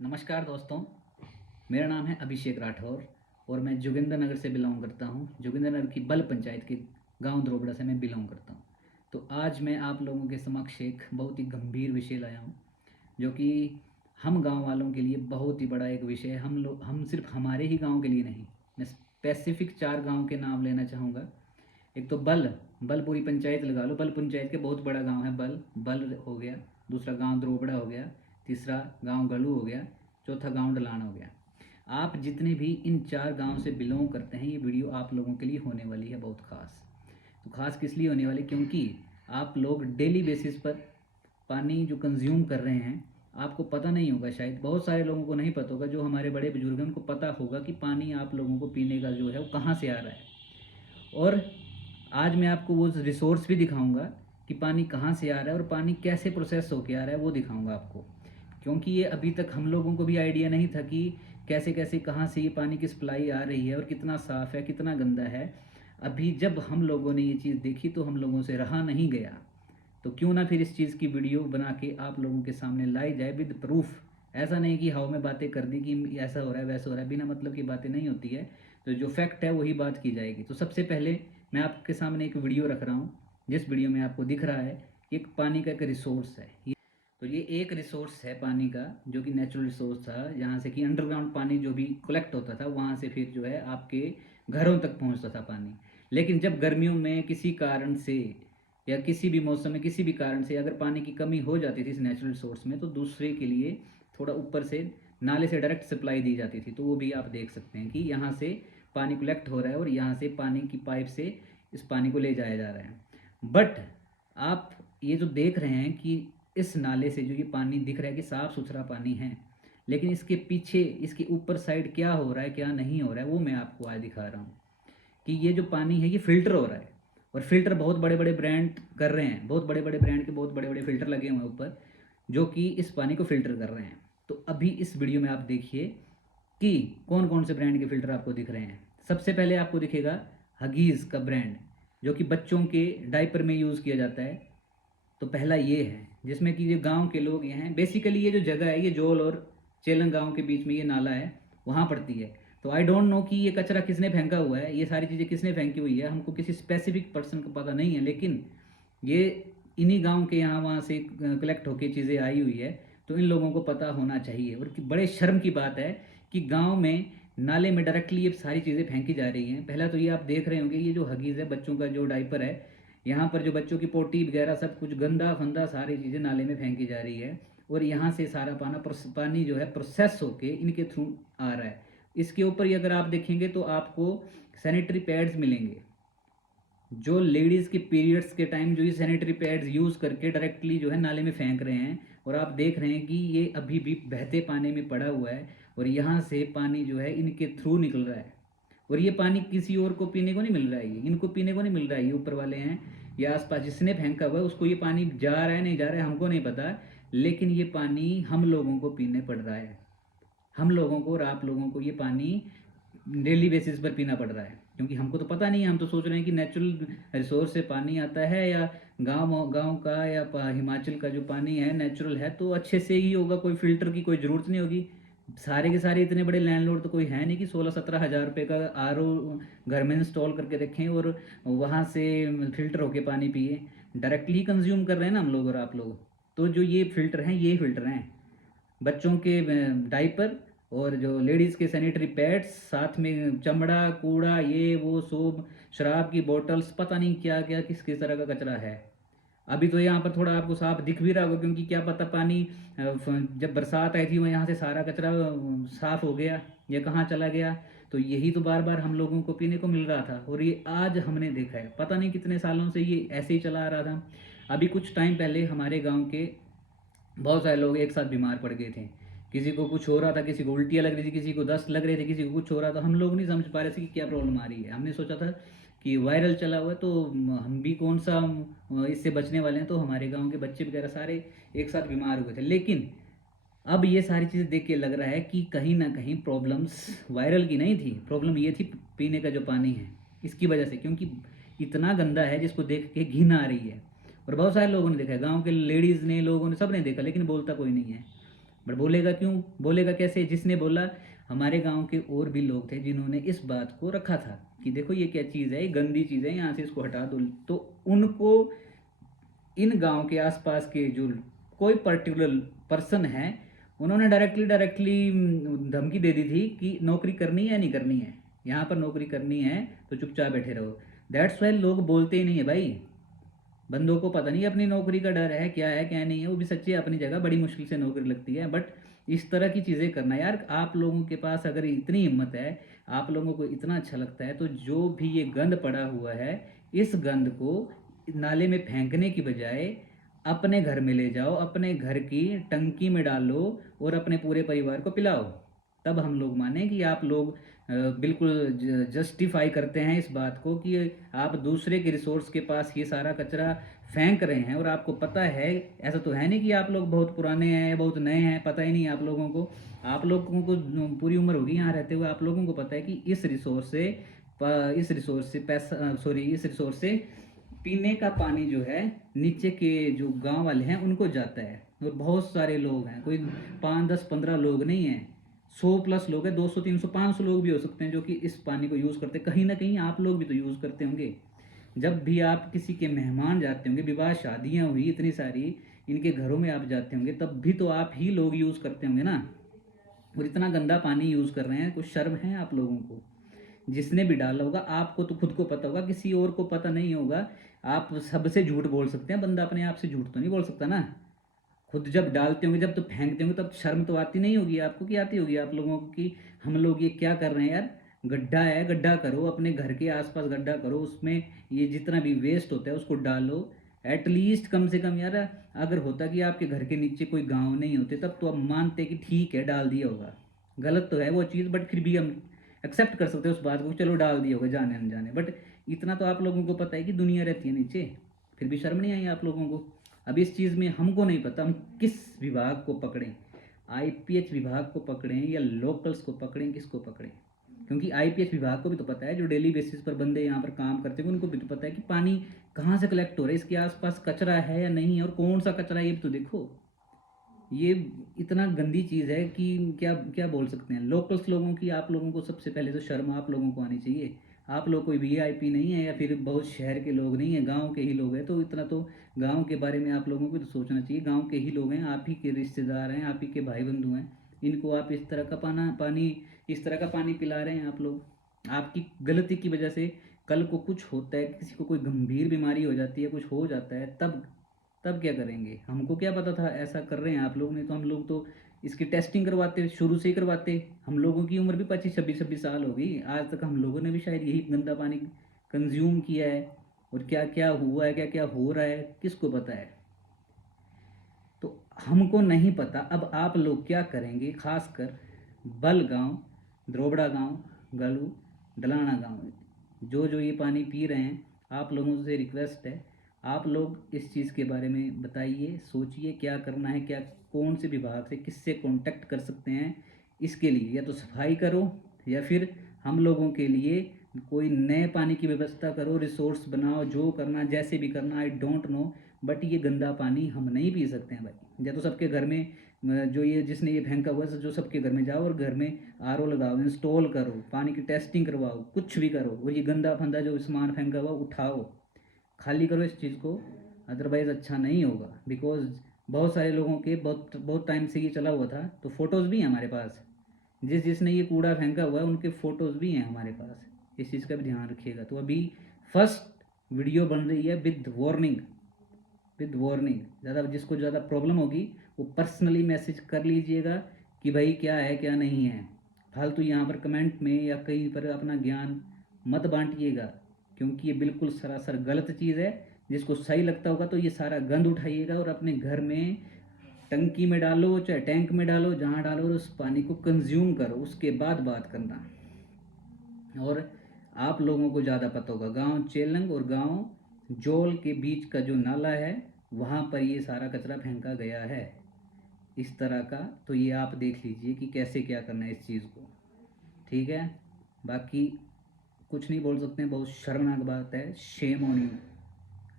नमस्कार दोस्तों। मेरा नाम है अभिषेक राठौर और मैं जोगिंदर नगर से बिलोंग करता हूँ। जोगिंदर नगर की बल पंचायत के गांव द्रोबड़ा से मैं बिलोंग करता हूँ। तो आज मैं आप लोगों के समक्ष एक बहुत ही गंभीर विषय लाया हूँ, जो कि हम गांव वालों के लिए बहुत ही बड़ा एक विषय है। हम सिर्फ हमारे ही गांव के लिए नहीं, मैं स्पेसिफिक 4 गांव के नाम लेना चाहूँगा। एक तो बल बल पूरी पंचायत लगा लो, बल पंचायत के बहुत बड़ा गांव है बल बल हो गया। दूसरा गांव द्रोबड़ा हो गया। तीसरा गांव गलू हो गया। चौथा गांव डलाना हो गया। आप जितने भी इन 4 गांव से बिलोंग करते हैं, ये वीडियो आप लोगों के लिए होने वाली है बहुत ख़ास। तो ख़ास किस लिए होने वाली, क्योंकि आप लोग डेली बेसिस पर पानी जो कंज्यूम कर रहे हैं, आपको पता नहीं होगा, शायद बहुत सारे लोगों को नहीं पता होगा। जो हमारे बड़े बुजुर्ग हैं उनको पता होगा कि पानी आप लोगों को पीने का जो है वो कहाँ से आ रहा है। और आज मैं आपको वो रिसोर्स भी दिखाऊंगा कि पानी कहाँ से आ रहा है और पानी कैसे प्रोसेस होके आ रहा है, वो दिखाऊंगा आपको। क्योंकि ये अभी तक हम लोगों को भी आइडिया नहीं था कि कैसे कैसे कहाँ से ये पानी की सप्लाई आ रही है और कितना साफ़ है कितना गंदा है। अभी जब हम लोगों ने ये चीज़ देखी तो हम लोगों से रहा नहीं गया। तो क्यों ना फिर इस चीज़ की वीडियो बना के आप लोगों के सामने लाई जाए विद प्रूफ। ऐसा नहीं कि हाउ में बातें कर दी कि ऐसा हो रहा है वैसा हो रहा है, बिना मतलब की बातें नहीं होती है। तो जो फैक्ट है वही बात की जाएगी। तो सबसे पहले मैं आपके सामने एक वीडियो रख रहा हूँ, जिस वीडियो में आपको दिख रहा है एक पानी का एक रिसोर्स है। तो ये एक रिसोर्स है पानी का, जो कि नेचुरल रिसोर्स था, जहाँ से कि अंडरग्राउंड पानी जो भी कलेक्ट होता था वहाँ से फिर जो है आपके घरों तक पहुँचता था पानी। लेकिन जब गर्मियों में किसी कारण से या किसी भी मौसम में किसी भी कारण से अगर पानी की कमी हो जाती थी इस नेचुरल रिसोर्स में, तो दूसरे के लिए थोड़ा ऊपर से नाले से डायरेक्ट सप्लाई दी जाती थी। तो वो भी आप देख सकते हैं कि यहाँ से पानी कलेक्ट हो रहा है और यहाँ से पानी की पाइप से इस पानी को ले जाया जा रहा है। बट आप ये जो देख रहे हैं कि इस नाले से जो ये पानी दिख रहा है कि साफ़ सुथरा पानी है, लेकिन इसके पीछे इसके ऊपर साइड क्या हो रहा है क्या नहीं हो रहा है वो मैं आपको आज दिखा रहा हूँ। कि ये जो पानी है ये फ़िल्टर हो रहा है, और फ़िल्टर बहुत बड़े बड़े ब्रांड कर रहे हैं। बहुत बड़े बड़े ब्रांड के बहुत बड़े बड़े फ़िल्टर लगे हुए हैं ऊपर, जो कि इस पानी को फ़िल्टर कर रहे हैं। तो अभी इस वीडियो में आप देखिए कि कौन कौन से ब्रांड के फ़िल्टर आपको दिख रहे हैं। सबसे पहले आपको दिखेगा हगीज़ का ब्रांड, जो कि बच्चों के डायपर में यूज़ किया जाता है। तो पहला ये है, जिसमें कि जो गांव के लोग ये हैं, बेसिकली ये जो जगह है ये जोल और चेलन गांव के बीच में ये नाला है, वहाँ पड़ती है। तो आई डोंट नो कि ये कचरा किसने फेंका हुआ है, ये सारी चीज़ें किसने फेंकी हुई है, हमको किसी स्पेसिफिक पर्सन को पता नहीं है। लेकिन ये इन्हीं गांव के यहाँ वहाँ से कलेक्ट होकर चीज़ें आई हुई है, तो इन लोगों को पता होना चाहिए। और बड़े शर्म की बात है कि गाँव में नाले में डायरेक्टली ये सारी चीज़ें फेंकी जा रही हैं। पहला तो ये आप देख रहे होंगे, ये जो हगीज़ है बच्चों का जो डायपर है, यहाँ पर जो बच्चों की पोटी वगैरह सब कुछ गंदा फंदा सारी चीज़ें नाले में फेंकी जा रही है। और यहाँ से सारा पानी जो है प्रोसेस होके इनके थ्रू आ रहा है। इसके ऊपर ही अगर आप देखेंगे तो आपको सैनिटरी पैड्स मिलेंगे, जो लेडीज़ के पीरियड्स के टाइम जो ये सैनिटरी पैड्स यूज़ करके डायरेक्टली जो है नाले में फेंक रहे हैं। और आप देख रहे हैं कि ये अभी भी बहते पानी में पड़ा हुआ है और यहाँ से पानी जो है इनके थ्रू निकल रहा है। और ये पानी किसी और को पीने को नहीं मिल रहा है, ये इनको पीने को नहीं मिल रहा है। ये ऊपर वाले हैं या आसपास जिसने फेंका हुआ है उसको ये पानी जा रहा है नहीं जा रहा है हमको नहीं पता, लेकिन ये पानी हम लोगों को पीने पड़ रहा है। हम लोगों को और आप लोगों को ये पानी डेली बेसिस पर पीना पड़ रहा है, क्योंकि हमको तो पता नहीं है। हम तो सोच रहे हैं कि नेचुरल रिसोर्स से पानी आता है, या गांव गांव का या हिमाचल का जो पानी है नेचुरल है तो अच्छे से ही होगा, कोई फ़िल्टर की कोई ज़रूरत नहीं होगी। सारे के सारे इतने बड़े लैंडलॉर्ड तो कोई है नहीं कि 16-17 हज़ार रुपये का आरओ घर में इंस्टॉल करके रखें और वहाँ से फ़िल्टर होके पानी पिए। डायरेक्टली कंज्यूम कर रहे हैं ना हम लोग और आप लोग। तो जो ये फ़िल्टर हैं ये फ़िल्टर हैं बच्चों के डाइपर और जो लेडीज़ के सैनिटरी पैड्स, साथ में चमड़ा कूड़ा ये वो सब, शराब की बोतल्स, पता नहीं क्या क्या किस किस तरह का कचरा है। अभी तो यहाँ पर थोड़ा आपको साफ दिख भी रहा होगा, क्योंकि क्या पता पानी जब बरसात आई थी वो यहाँ से सारा कचरा साफ हो गया या कहाँ चला गया। तो यही तो बार बार हम लोगों को पीने को मिल रहा था और ये आज हमने देखा है। पता नहीं कितने सालों से ये ऐसे ही चला आ रहा था। अभी कुछ टाइम पहले हमारे गांव के बहुत सारे लोग एक साथ बीमार पड़ गए थे। किसी को कुछ हो रहा था, किसी को उल्टियाँ लग रही थी, किसी को दस्त लग रहे थे, किसी को कुछ हो रहा था। हम लोग नहीं समझ पा रहे थे कि क्या प्रॉब्लम आ रही है। हमने सोचा था कि वायरल चला हुआ है तो हम भी कौन सा इससे बचने वाले हैं। तो हमारे गांव के बच्चे वगैरह सारे एक साथ बीमार हो गए थे। लेकिन अब ये सारी चीज़ें देख के लग रहा है कि कहीं ना कहीं प्रॉब्लम्स वायरल की नहीं थी, प्रॉब्लम ये थी पीने का जो पानी है इसकी वजह से, क्योंकि इतना गंदा है जिसको देख के घिन आ रही है। और बहुत सारे लोगों ने देखा है, गांव के लेडीज़ ने, लोगों ने, सब ने देखा, लेकिन बोलता कोई नहीं है। बट बोलेगा क्यों, बोलेगा कैसे? जिसने बोला, हमारे गांव के और भी लोग थे जिन्होंने इस बात को रखा था कि देखो ये क्या चीज़ है, ये गंदी चीज़ है, यहाँ से इसको हटा दो। तो उनको, इन गांव के आसपास के जो कोई पर्टिकुलर पर्सन है, उन्होंने डायरेक्टली डायरेक्टली धमकी दे दी थी कि नौकरी करनी है या नहीं करनी है, यहाँ पर नौकरी करनी है तो चुपचाप बैठे रहो। दैट्स वाई लोग बोलते ही नहीं है भाई। बंदों को पता नहीं अपनी नौकरी का डर है क्या नहीं है, वो भी सच्ची है अपनी जगह, बड़ी मुश्किल से नौकरी लगती है। बट इस तरह की चीज़ें करना यार, आप लोगों के पास अगर इतनी हिम्मत है, आप लोगों को इतना अच्छा लगता है, तो जो भी ये गंद पड़ा हुआ है, इस गंद को नाले में फेंकने की बजाय अपने घर में ले जाओ, अपने घर की टंकी में डालो और अपने पूरे परिवार को पिलाओ। तब हम लोग माने कि आप लोग बिल्कुल जस्टिफाई करते हैं इस बात को कि आप दूसरे के रिसोर्स के पास ये सारा कचरा फेंक रहे हैं। और आपको पता है, ऐसा तो है नहीं कि आप लोग बहुत पुराने हैं या बहुत नए हैं, पता ही नहीं है आप लोगों को। आप लोगों को पूरी उम्र होगी यहाँ रहते हुए, आप लोगों को पता है कि इस रिसोर्स से पैसा, सॉरी, इस रिसोर्स से पीने का पानी जो है नीचे के जो गांव वाले हैं उनको जाता है। और बहुत सारे लोग हैं, कोई 5, 10, 15 लोग नहीं हैं, 100+ लोग हैं, 200, 300, 500 लोग भी हो सकते हैं जो कि इस पानी को यूज़ करते हैं। कहीं ना कहीं आप लोग भी तो यूज़ करते होंगे। जब भी आप किसी के मेहमान जाते होंगे, विवाह शादियाँ हुई इतनी सारी, इनके घरों में आप जाते होंगे, तब भी तो आप ही लोग यूज़ करते होंगे ना। और इतना गंदा पानी यूज़ कर रहे हैं, कुछ शर्म है आप लोगों को? जिसने भी डाला होगा, आपको तो खुद को पता होगा, किसी और को पता नहीं होगा। आप सबसे झूठ बोल सकते हैं, बंदा अपने आप से झूठ तो नहीं बोल सकता ना। खुद जब डालते होंगे, जब तो फेंकते होंगे, तब शर्म तो आती नहीं होगी आपको, कि आती होगी आप लोगों को कि हम लोग ये क्या कर रहे हैं यार। गड्ढा है, गड्ढा करो, अपने घर के आसपास गड्ढा करो, उसमें ये जितना भी वेस्ट होता है उसको डालो। एटलीस्ट कम से कम यार, अगर होता कि आपके घर के नीचे कोई गांव नहीं होते, तब तो आप मानते कि ठीक है डाल दिया होगा। गलत तो है वो चीज़, बट फिर भी हम एक्सेप्ट कर सकते हैं उस बात को, चलो डाल दिया होगा जाने अनजाने। बट इतना तो आप लोगों को पता है कि दुनिया रहती है नीचे, फिर भी शर्म नहीं आई आप लोगों को। अब इस चीज़ में हमको नहीं पता हम किस विभाग को पकड़ें, आईपीएच विभाग को पकड़ें या लोकल्स को पकड़ें, किसको पकड़ें? क्योंकि आईपीएच विभाग को भी तो पता है, जो डेली बेसिस पर बंदे यहाँ पर काम करते हैं उनको भी तो पता है कि पानी कहाँ से कलेक्ट हो रहा है, इसके आसपास कचरा है या नहीं है, और कौन सा कचरा है ये भी तो देखो। ये इतना गंदी चीज़ है कि क्या क्या बोल सकते हैं लोकल्स लोगों की। आप लोगों को सबसे पहले तो शर्म आप लोगों को आनी चाहिए। आप लोग कोई वीआईपी नहीं है या फिर बहुत शहर के लोग नहीं है, गांव के ही लोग हैं, तो इतना तो गांव के बारे में आप लोगों को तो सोचना चाहिए। गांव के ही लोग हैं, आप ही के रिश्तेदार हैं, आप ही के भाई बंधु हैं, इनको आप इस तरह का पानी इस तरह का पानी पिला रहे हैं आप लोग। आपकी गलती की वजह से कल को कुछ होता है, किसी को कोई गंभीर बीमारी हो जाती है, कुछ हो जाता है, तब तब क्या करेंगे? हमको क्या पता था ऐसा कर रहे हैं आप लोग, ने तो हम लोग तो इसकी टेस्टिंग करवाते, शुरू से ही करवाते। हम लोगों की उम्र भी 25, 26, 27 साल हो गई, आज तक हम लोगों ने भी शायद यही गंदा पानी कंज्यूम किया है। और क्या क्या हुआ है, क्या क्या हो रहा है, किसको पता है? तो हमको नहीं पता। अब आप लोग क्या करेंगे, खासकर बल गांव, द्रोबड़ा गांव, गलू, डलाना गांव, जो जो ये पानी पी रहे हैं, आप लोगों से रिक्वेस्ट है, आप लोग इस चीज़ के बारे में बताइए, सोचिए क्या करना है, क्या कौन से विभाग से किससे कांटेक्ट कर सकते हैं इसके लिए। या तो सफाई करो या फिर हम लोगों के लिए कोई नए पानी की व्यवस्था करो, रिसोर्स बनाओ, जो करना जैसे भी करना, आई डोंट नो। बट ये गंदा पानी हम नहीं पी सकते हैं भाई। या तो सबके घर में जो ये जिसने ये फेंका हुआ है, जो सबके घर में जाओ और घर में आरओ लगाओ, इंस्टॉल करो, पानी की टेस्टिंग करवाओ, कुछ भी करो, और ये गंदा फंदा जो सामान फेंका हुआ उठाओ, खाली करो इस चीज़ को। अदरवाइज़ अच्छा नहीं होगा। बिकॉज बहुत सारे लोगों के बहुत बहुत टाइम से ये चला हुआ था, तो फोटोज़ भी हैं हमारे पास। जिसने ये कूड़ा फेंका हुआ है उनके फ़ोटोज़ भी हैं हमारे पास। इस चीज़ का भी ध्यान रखिएगा। तो अभी फर्स्ट वीडियो बन रही है विद वार्निंग, विद वार्निंग। ज़्यादा जिसको ज़्यादा प्रॉब्लम होगी वो पर्सनली मैसेज कर लीजिएगा कि भाई क्या है क्या नहीं है। फालतू यहाँ पर कमेंट में या कहीं पर अपना ज्ञान मत बांटिएगा, क्योंकि ये बिल्कुल सरासर गलत चीज़ है। जिसको सही लगता होगा तो ये सारा गंद उठाइएगा और अपने घर में टंकी में डालो, चाहे टैंक में डालो, जहाँ डालो, और उस पानी को कंज्यूम करो, उसके बाद बात करना। और आप लोगों को ज़्यादा पता होगा, गांव चेलंग और गांव जोल के बीच का जो नाला है, वहाँ पर ये सारा कचरा फेंका गया है इस तरह का। तो ये आप देख लीजिए कि कैसे क्या करना है इस चीज़ को, ठीक है? बाकी कुछ नहीं बोल सकते हैं। बहुत शर्मनाक बात है, शेम ऑन यू,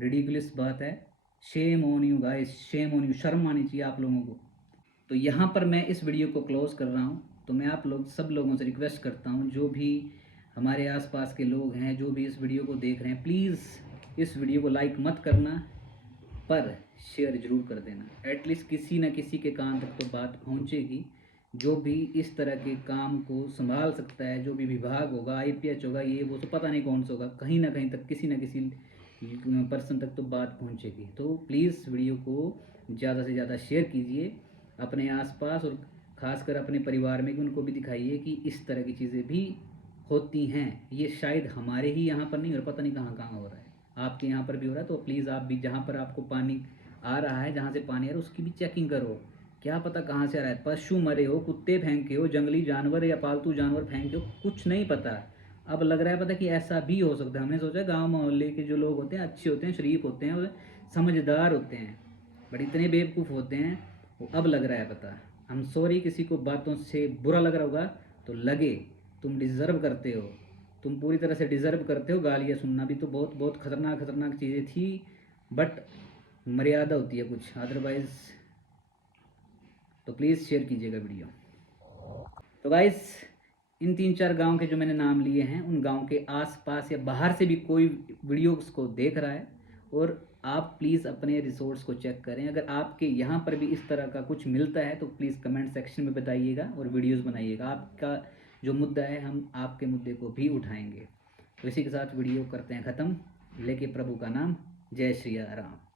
रिडिकुलस बात है। Shame on you guys, shame on you, शर्म आनी चाहिए आप लोगों को। तो यहाँ पर मैं इस वीडियो को क्लोज़ कर रहा हूँ। तो मैं आप लोग सब लोगों से रिक्वेस्ट करता हूँ, जो भी हमारे आसपास के लोग हैं, जो भी इस वीडियो को देख रहे हैं, प्लीज़ इस वीडियो को लाइक मत करना, पर शेयर ज़रूर कर देना। एटलीस्ट किसी न किसी के कान तक तो बात पहुँचेगी। जो भी इस तरह के काम को संभाल सकता है, जो भी विभाग होगा, IPH होगा, ये वो, तो पता नहीं कौन सा होगा, कहीं ना कहीं तक किसी न किसी पर्सन तक तो बात पहुँचेगी। तो प्लीज़ वीडियो को ज़्यादा से ज़्यादा शेयर कीजिए अपने आसपास, और ख़ासकर अपने परिवार में, कि उनको भी दिखाइए कि इस तरह की चीज़ें भी होती हैं। ये शायद हमारे ही यहाँ पर नहीं हो रहा, पता नहीं कहाँ कहाँ हो रहा है, आपके यहाँ पर भी हो रहा है। तो प्लीज़ आप भी, जहाँ पर आपको पानी आ रहा है, जहाँ से पानी आ रहा है, उसकी भी चेकिंग करो। क्या पता कहाँ से आ रहा है, पशु मरे हो, कुत्ते फेंके हो, जंगली जानवर या पालतू जानवर फेंके हो, कुछ नहीं पता। अब लग रहा है पता कि ऐसा भी हो सकता है। हमने सोचा गांव मोहल्ले के जो लोग होते हैं अच्छे होते हैं, शरीफ होते हैं और समझदार होते हैं, बट इतने बेवकूफ़ होते हैं वो अब लग रहा है पता। हम सॉरी, किसी को बातों से बुरा लग रहा होगा तो लगे, तुम डिज़र्व करते हो, तुम पूरी तरह से डिज़र्व करते हो। गालियाँ सुनना भी तो बहुत बहुत खतरनाक खतरनाक चीज़ें थी, बट मर्यादा होती है कुछ, अदरवाइज़। तो प्लीज़ शेयर कीजिएगा वीडियो। तो गाइस, इन 3-4 गांव के जो मैंने नाम लिए हैं, उन गांव के आसपास या बाहर से भी कोई वीडियोस को देख रहा है, और आप प्लीज़ अपने रिसोर्स को चेक करें। अगर आपके यहाँ पर भी इस तरह का कुछ मिलता है तो प्लीज़ कमेंट सेक्शन में बताइएगा और वीडियोस बनाइएगा। आपका जो मुद्दा है, हम आपके मुद्दे को भी उठाएंगे। तो इसी के साथ वीडियो करते हैं ख़त्म। लेके प्रभु का नाम, जय श्री राम।